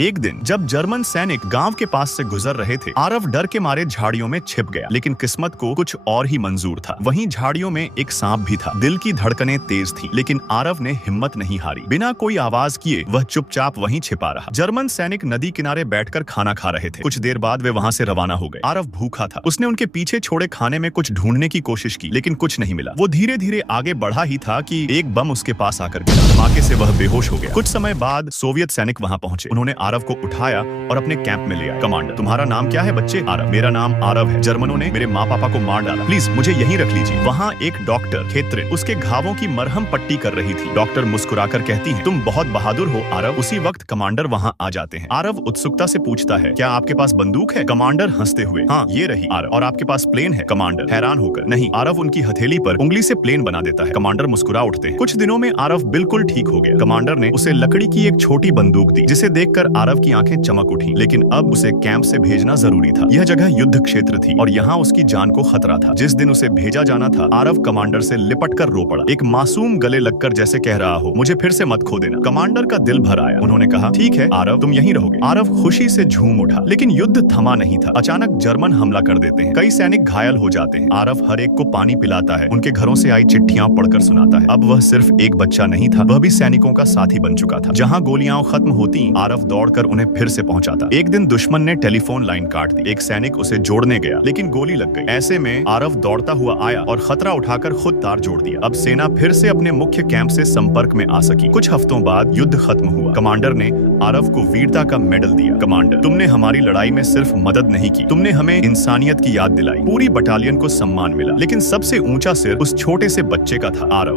एक दिन जब जर्मन सैनिक गांव के पास से गुजर रहे थे, आरव डर के मारे झाड़ियों में छिप गया। लेकिन किस्मत को कुछ और ही मंजूर था। वहीं झाड़ियों में एक सांप भी था। दिल की धड़कनें तेज थीं, लेकिन आरव ने हिम्मत नहीं हारी। बिना कोई आवाज किए वह चुपचाप वहीं छिपा रहा। जर्मन सैनिक नदी किनारे बैठकर खाना खा रहे थे। कुछ देर बाद वे वहां से रवाना हो गए। आरव भूखा था। उसने उनके पीछे छोड़े खाने में कुछ ढूंढने की कोशिश की, लेकिन कुछ नहीं मिला। वो धीरे धीरे आगे बढ़ा ही था कि एक बम उसके पास आकर गिरा। धमाके से वह बेहोश हो गया। कुछ समय बाद सोवियत सैनिक वहां पहुंचे। उन्होंने आरव को उठाया और अपने कैंप में ले आए। कमांडर, तुम्हारा नाम क्या है बच्चे? आरव। मेरा नाम आरव है। जर्मनों ने मेरे माँ पापा को मार डाला, प्लीज मुझे यहीं रख लीजिए। वहाँ एक डॉक्टर खेत्रे उसके घावों की मरहम पट्टी कर रही थी। डॉक्टर मुस्कुराकर कहती है, तुम बहुत बहादुर हो आरव। उसी वक्त कमांडर वहाँ आ जाते हैं। आरव उत्सुकता से पूछता है, क्या आपके पास बंदूक है? कमांडर हंसते हुए, हाँ ये रही। आरव, और आपके पास प्लेन है? कमांडर हैरान होकर, नहीं। आरव उनकी हथेली पर उंगली से प्लेन बना देता है। कमांडर मुस्कुरा उठते हैं। कुछ दिनों में आरव बिल्कुल ठीक हो गया। कमांडर ने उसे लकड़ी की एक छोटी बंदूक दी, जिसे देखकर आरव की आंखें चमक उठी। लेकिन अब उसे कैंप से भेजना जरूरी था। यह जगह युद्ध क्षेत्र थी और यहाँ उसकी जान को खतरा था। जिस दिन उसे भेजा जाना था, आरव कमांडर से लिपट कर रो पड़ा, एक मासूम गले लगकर जैसे कह रहा हो, मुझे फिर से मत खो देना। कमांडर का दिल भर आया। उन्होंने कहा, ठीक है आरव, तुम यहीं रहोगे। आरव खुशी से झूम उठा। लेकिन युद्ध थमा नहीं था। अचानक जर्मन हमला कर देते हैं। कई सैनिक घायल हो जाते हैं। आरव हर एक को पानी पिलाता है, उनके घरों से आई चिट्ठियां पढ़कर सुनाता है। अब वह सिर्फ एक बच्चा नहीं था, वह भी सैनिकों का साथी बन चुका था। जहाँ गोलियां खत्म होती, आरव दौड़कर उन्हें फिर से पहुंचाता। एक दिन दुश्मन ने टेलीफोन लाइन काट दी। एक सैनिक उसे जोड़ने गया, लेकिन गोली लग गई। ऐसे में आरव दौड़ता हुआ आया और खतरा उठाकर खुद तार जोड़ दिया। अब सेना फिर से अपने मुख्य कैंप से संपर्क में आ सकी। कुछ हफ्तों बाद युद्ध खत्म हुआ। कमांडर ने आरव को वीरता का मेडल दिया। कमांडर, तुमने हमारी लड़ाई में सिर्फ मदद नहीं की, तुमने हमें इंसानियत की याद दिलाई। पूरी बटालियन को सम्मान मिला, लेकिन सबसे ऊंचा सिर उस छोटे से बच्चे का था। आरव